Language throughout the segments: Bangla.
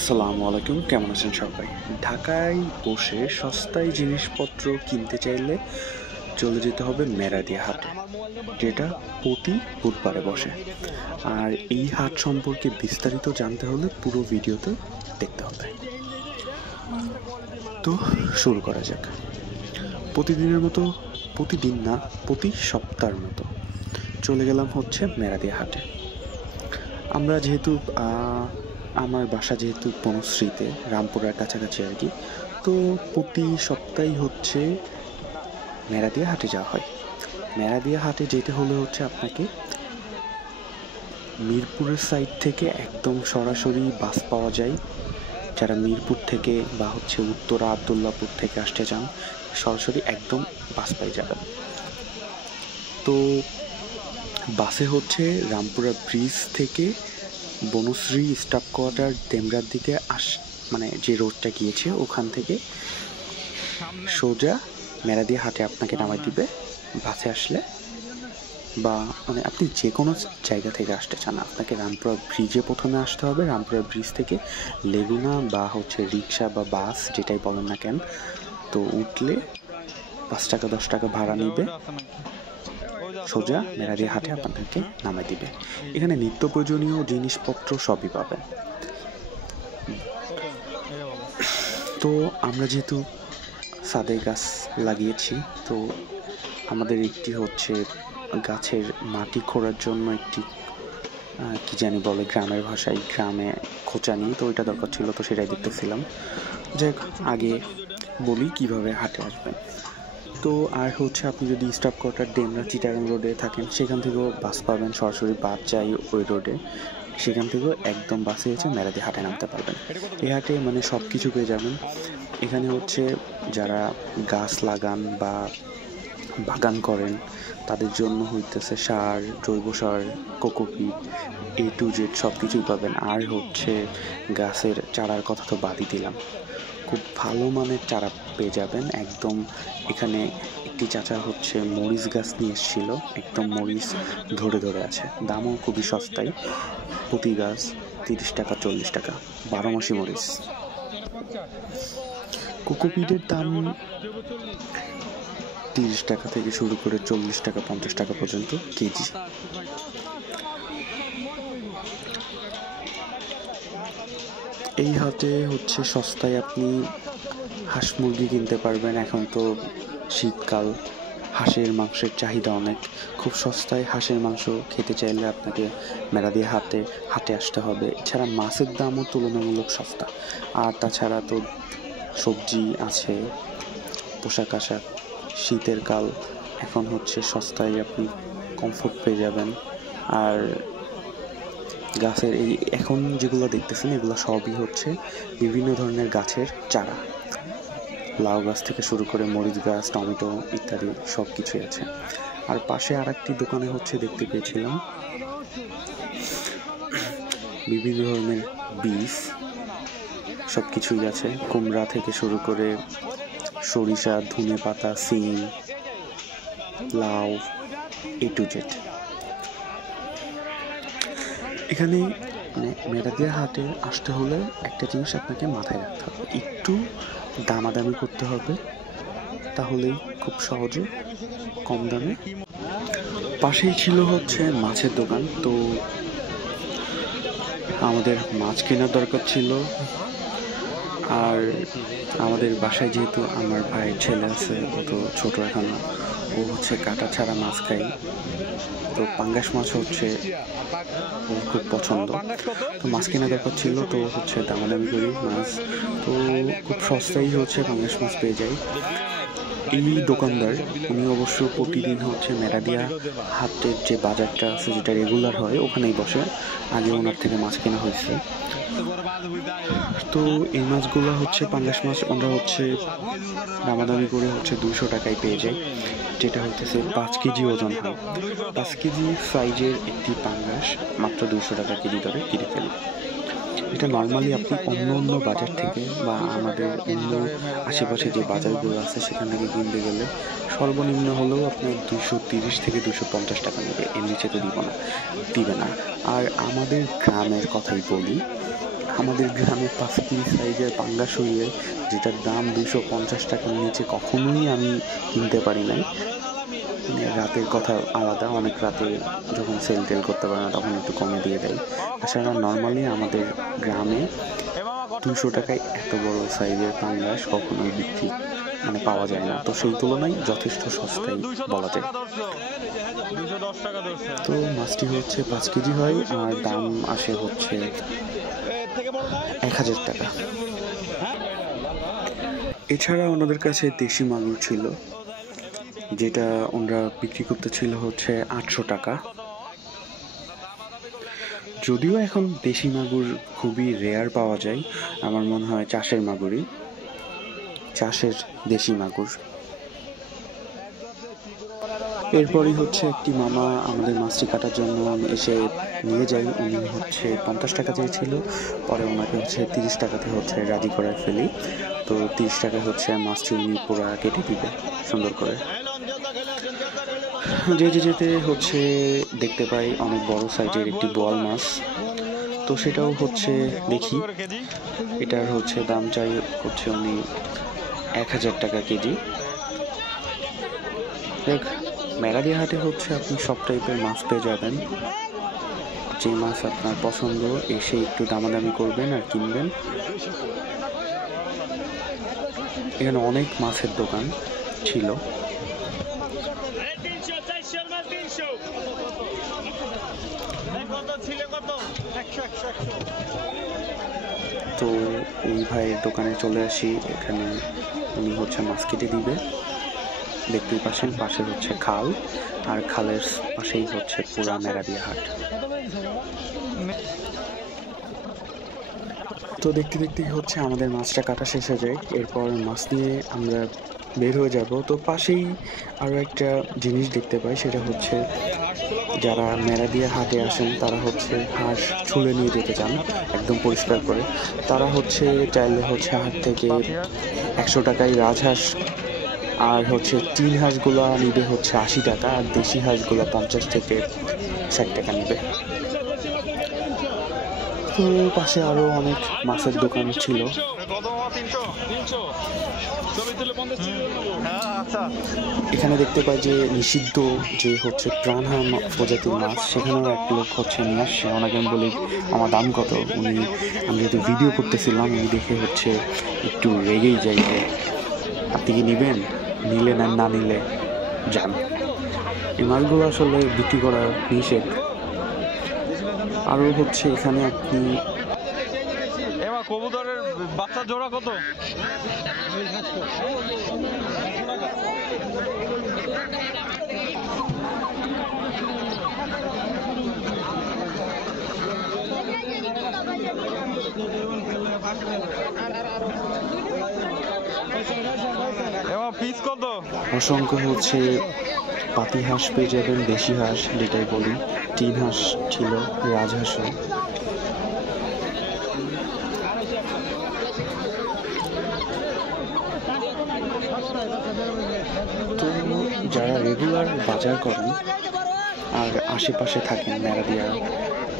আসসালামু আলাইকুম, কেমন আছেন সবাই? ঢাকায় বসে সস্তায় জিনিসপত্র কিনতে চাইলে চলে যেতে হবে মেরাদিয়া হাটে, যেটা প্রতি বুধবারে বসে। আর এই হাট সম্পর্কে বিস্তারিত জানতে হলে পুরো ভিডিওতে দেখতে হবে। তো শুরু করা যাক। প্রতিদিনের মতো, প্রতিদিন না, প্রতি সপ্তাহের মতো চলে গেলাম হচ্ছে মেরাদিয়া হাটে। আমরা যেহেতু আমার বাসা যেহেতু বনশ্রীতে, রামপুরার কাছাকাছি আর কি, তো প্রতি সপ্তাহেই হচ্ছে মেরাদিয়া হাটে যাওয়া হয়। মেরাদিয়া হাটে যেতে হলে হচ্ছে আপনাকে মিরপুরের সাইড থেকে একদম সরাসরি বাস পাওয়া যায়। যারা মিরপুর থেকে বা হচ্ছে উত্তরা আবদুল্লাপুর থেকে আসতে চান, সরাসরি একদম বাস পাই যাবেন। তো বাসে হচ্ছে রামপুরা ব্রিজ থেকে বনশ্রী স্টাফ কোয়ার্টার ডেমরার দিকে মানে যে রোডটা গিয়েছে ওখান থেকে সোজা মেরাদিয়া হাটে আপনাকে নামাই দিবে বাসে আসলে, বা মানে আপনি যে কোনো জায়গা থেকে আসতে চান আপনাকে রামপুরা ব্রিজে প্রথমে আসতে হবে। রামপুরা ব্রিজ থেকে লেগুনা বা হচ্ছে রিক্সা বা বাস যেটাই বলেন না কেন, তো উঠলে 5 টাকা 10 টাকা ভাড়া নিবে, সোজা মেরাদিয়া হাটে আপনাদেরকে নামাই দিবে। এখানে নিত্য প্রয়োজনীয় জিনিসপত্র সবই পাবেন। তো আমরা যেহেতু ছাদে গাছ লাগিয়েছি, তো আমাদের একটি হচ্ছে গাছের মাটি খোঁড়ার জন্য একটি কি জানি বলে গ্রামের ভাষায়, গ্রামে খোঁচানি, তো ওইটা দরকার ছিল, তো সেটাই দেখতেছিলাম। যাই আগে বলি কিভাবে হাটে আসবেন। তো আর হচ্ছে আপনি যদি স্টাফ কোয়ার্টার ডেমরা চিটাগাং রোডে থাকেন, সেখান থেকেও বাস পাবেন, সরাসরি বাস যায় ওই রোডে, সেখান থেকেও একদম বাসে হচ্ছে মেরাদিয়া হাটে নামতে পারবেন। এই হাটে মানে সব কিছু পেয়ে যাবেন। এখানে হচ্ছে যারা গাছ লাগান বা বাগান করেন তাদের জন্য হইতেছে সার, জৈব সার, কোকোপিট, A to Z সব কিছুই পাবেন। আর হচ্ছে গাছের চারার কথা তো বাদই দিলাম, খুব ভালো মানের চারা পেয়ে যাবেন একদম। এখানে একটি চাচা হচ্ছে মরিচ গাছ নিয়ে এসেছিল, একদম মরিচ ধরে ধরে আছে, দামও খুবই সস্তায়, প্রতি গাছ 30 টাকা 40 টাকা, 12 মাসি মরিচ। কোকোপিটের দাম 30 টাকা থেকে শুরু করে 40 টাকা 50 টাকা পর্যন্ত কেজি। এই হাটে হচ্ছে সস্তায় আপনি হাঁস মুরগি কিনতে পারবেন। এখন তো শীতকাল, হাঁসের মাংসের চাহিদা অনেক, খুব সস্তায় হাঁসের মাংস খেতে চাইলে আপনাকে মেরাদিয়া হাটে আসতে হবে। এছাড়া মাছের দামও তুলনামূলক সস্তা। আর তাছাড়া তো সবজি আছে, পোশাক আশাক, শীতের কাল, এখন হচ্ছে সস্তায় আপনি কমফোর্ট পেয়ে যাবেন। আর গাছের এই এখন যেগুলো দেখতেছেন এগুলো সবই হচ্ছে বিভিন্ন ধরনের গাছের চারা, লাউ গাছ থেকে শুরু করে মরিচ গাছ, টমেটো ইত্যাদি সব কিছুই আছে। আর পাশে আর একটি দোকানে হচ্ছে দেখতে পেয়েছিলাম বিভিন্ন ধরনের বীজ, সব কিছুই আছে, কুমড়া থেকে শুরু করে সরিষা, ধনে পাতা, সিম, লাউ, A to Z। এখানে মানে মেরাদিয়া হাটে আসতে হলে একটা জিনিস আপনাকে মাথায় রাখতে হবে, একটু দামাদামি করতে হবে, তাহলেই খুব সহজে কম দামে। পাশেই ছিল হচ্ছে মাছের দোকান, তো আমাদের মাছ কেনার দরকার ছিল। আর আমাদের বাসায় যেহেতু আমার ভাইয়ের ছেলে আছে, ও তো ছোটো এখনো, ও হচ্ছে কাঁটা ছাড়া মাছ খাই, তো পাঙ্গাস মাছ হচ্ছে ওর খুব পছন্দ, তো মাছ কেনা দরকার ছিল, তো হচ্ছে দামাদামি করি মাছ, তো খুব সস্তায় হচ্ছে পাঙ্গাস মাছ পেয়ে যাই। এই দোকানদার উনি অবশ্য প্রতিদিন হচ্ছে মেরাদিয়া হাটের যে বাজারটা আছে যেটা রেগুলার হয় ওখানেই বসে, আগে ওনার থেকে মাছ কেনা হয়েছে। তো এই মাছগুলো হচ্ছে পাঙ্গাস মাছ, আমরা হচ্ছে দামাদামি করে হচ্ছে 200 টাকায় পেয়ে যাই, যেটা হইতেছে 5 কেজি ওজন হয়। 5 কেজি সাইজের একটি পাঙ্গাস মাত্র 200 টাকা কেজি দরে কিনে ফেলি। এটা নর্মালি আপনি অন্য বাজার থেকে বা আমাদের অন্য আশেপাশে যে বাজারগুলো আছে সেখান থেকে কিনতে গেলে সর্বনিম্ন হলেও আপনার 230 থেকে 250 টাকা নেবে, এর নিচে তো দিবে না। আর আমাদের গ্রামের কথাই বলি, আমাদের গ্রামে 5 কেজি সাইজের পাঙ্গাস হইলে যেটার দাম 250 টাকার নিচে কখনোই আমি কিনতে পারি নাই। মানে রাতের কথা আলাদা, অনেক রাতে যখন সেল টেল করতে পারে না তখন একটু কমে দিয়ে দেয়। তাছাড়া নর্মালি আমাদের গ্রামে 200 টাকায় এত বড় সাইজের পাঙ্গাস কখনোই বিক্রি মানে পাওয়া যায় না, তো সেই তুলনায় যথেষ্ট সস্তাই বলা যায়। তো মাছটি হচ্ছে 5 কেজি হয় আর দাম আসে হচ্ছে 1000 টাকা। এছাড়া ওনাদের কাছে দেশি মাগুর ছিল, যেটা ওনারা বিক্রি করতেছিল হচ্ছে 800 টাকা। যদিও এখন দেশি মাগুর খুবই রেয়ার পাওয়া যায়, আমার মনে হয় চাষের মাগুরই, চাষের দেশি মাগুর। এরপরই হচ্ছে একটি মামা আমাদের মাছটি কাটার জন্য এসে নিয়ে যায়। উনি হচ্ছে 50 টাকা চেয়েছিল, পরে ওনাকে হচ্ছে 30 টাকাতে হচ্ছে রাজি করে ফেলি। তো 30 টাকা হচ্ছে মাছটি উনি পুরা কেটে দিবে সুন্দর করে। যেতে হচ্ছে দেখতে পাই অনেক বড় সাইজের একটি বোয়াল মাছ, তো সেটাও হচ্ছে দেখি। এটার হচ্ছে দাম চাই হচ্ছে উনি 1000 টাকা কেজি। দেখ, মেরাদিয়া হাটে হচ্ছে আপনি সব টাইপের মাছ পেয়ে যাবেন। যে মাছ আপনার পছন্দ এসে একটু দামাদামি করবেন আর কিনবেন। এখানে অনেক মাছের দোকান ছিল। তো ওই ভাইয়ের দোকানে চলে আসি, এখানে উনি হচ্ছে মাছ কেটে দিবে। দেখতেই পাচ্ছেন পাশে হচ্ছে খাল, আর খালের পাশেই হচ্ছে পুরা মেরাদিয়া হাট। তো দেখতে দেখতেই হচ্ছে আমাদের মাছটা কাটা শেষ হয়ে যায়। এরপর মাছ নিয়ে আমরা বের হয়ে যাব। তো পাশেই আরও একটা জিনিস দেখতে পাই, সেটা হচ্ছে যারা মেরাদিয়া হাটে আসেন তারা হচ্ছে হাঁস ছুলে নিয়ে যেতে চান একদম পরিষ্কার করে। তারা হচ্ছে চাইলে হচ্ছে হাট থেকে 100 টাকায় রাজহাঁস আর হচ্ছে চীন হাঁসগুলো নিবে হচ্ছে 80 টাকা, আর দেশি হাঁসগুলো 50 থেকে 60 টাকা নেবে। তো পাশে আরো অনেক মাছের দোকান ছিল। এখানে দেখতে পাই যে নিষিদ্ধ যে হচ্ছে প্রাণহার প্রজাতির মাছ, সেখানেও এক লোক হচ্ছে নিয়ে আসছে। ওনাকে আমি বলি আমার দাম কত, আমি যেহেতু ভিডিও করতেছিলাম উনি দেখে হচ্ছে একটু রেগেই যাই যে আপনি কি নিবেন, নিলে না নিলে যান। এই মাছগুলো আসলে বিক্রি করা নিষেধ। আরও হচ্ছে এখানে আপনি কবুতরের বাচ্চা জোড়া কত? পিস কত? অসংখ্য হচ্ছে পাতি হাঁস পেয়ে যাবেন, দেশি হাঁস যেটাই বলি, চীন হাঁস ছিল, রাজহাঁসও। তো যারা রেগুলার বাজার করেন আর আশেপাশে থাকেন মেরাদিয়া,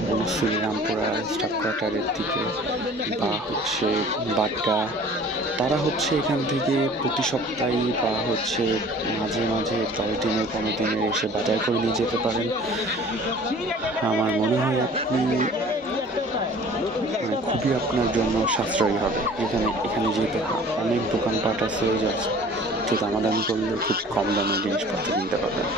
বনশ্রী, রামপুরা, স্টাফ কোয়ার্টারের দিকে বা হচ্ছে বাড্ডা, তারা হচ্ছে এখান থেকে প্রতি সপ্তাহে বা হচ্ছে মাঝে মাঝে 10 দিনের 15 দিনের এসে বাজার করে নিয়ে যেতে পারেন। আমার মনে হয় আপনি খুবই আপনার জন্য সাশ্রয়ী হবে। এখানে যেহেতু অনেক দোকানপাট আছে, একটু দামাদামি করলে খুব কম দামে জিনিসপত্র কিনতে পারবেন।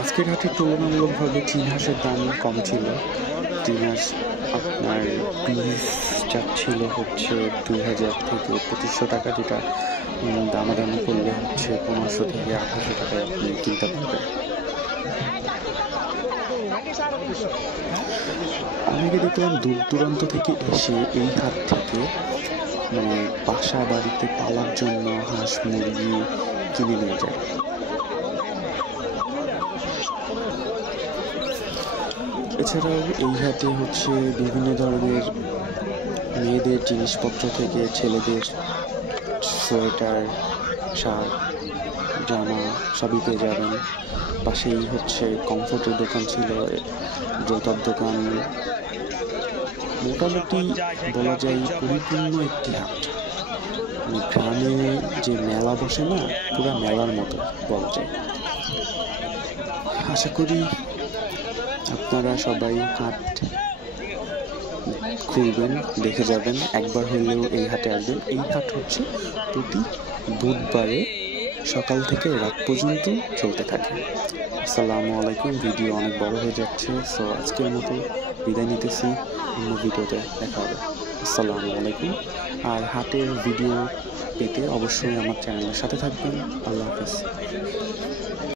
আজকের হাটে তুলনামূলকভাবে চীন হাঁসের দাম কম ছিল। চীন হাঁস আপনার পিস চাচ্ছিল হচ্ছে 2000 থেকে 2500 টাকা, যেটা দামাদামি করলে হচ্ছে 1500 থেকে 1800 টাকায় আপনি কিনতে পারবেন। অনেকে দেখলাম দূর দূরান্ত থেকে এসে এই হাট থেকে মানে বাসা বাড়িতে পালার জন্য হাঁস মুরগি কিনে নিয়ে যায়। এছাড়াও এই হাটে হচ্ছে বিভিন্ন ধরনের মেয়েদের জিনিসপত্র থেকে ছেলেদের সোয়েটার, শার্ট, জামা সবই পেয়ে যাবেন। পাশেই হচ্ছে কমফোর্টের দোকান ছিল, জুতার দোকান, মোটামুটি বলা যায় পরিপূর্ণ একটি হাট। গ্রামে যে মেলা বসে না, পুরো মেলার মতো বলা যায়। আশা করি আপনারা সবাই হাট ঘুরবেন, দেখে যাবেন, একবার হলেও এই হাটে আসবেন। এই হাট হচ্ছে প্রতি বুধবারে সকাল থেকে রাত পর্যন্ত চলতে থাকে। আসসালামু আলাইকুম। ভিডিও অনেক বড় হয়ে যাচ্ছে, সো আজকের মতো বিদায় নিতেছি। অন্য ভিডিওতে দেখা হবে। আসসালামু আলাইকুম। আর হাটের ভিডিও পেতে অবশ্যই আমার চ্যানেলের সাথে থাকবেন। আল্লাহ হাফেজ।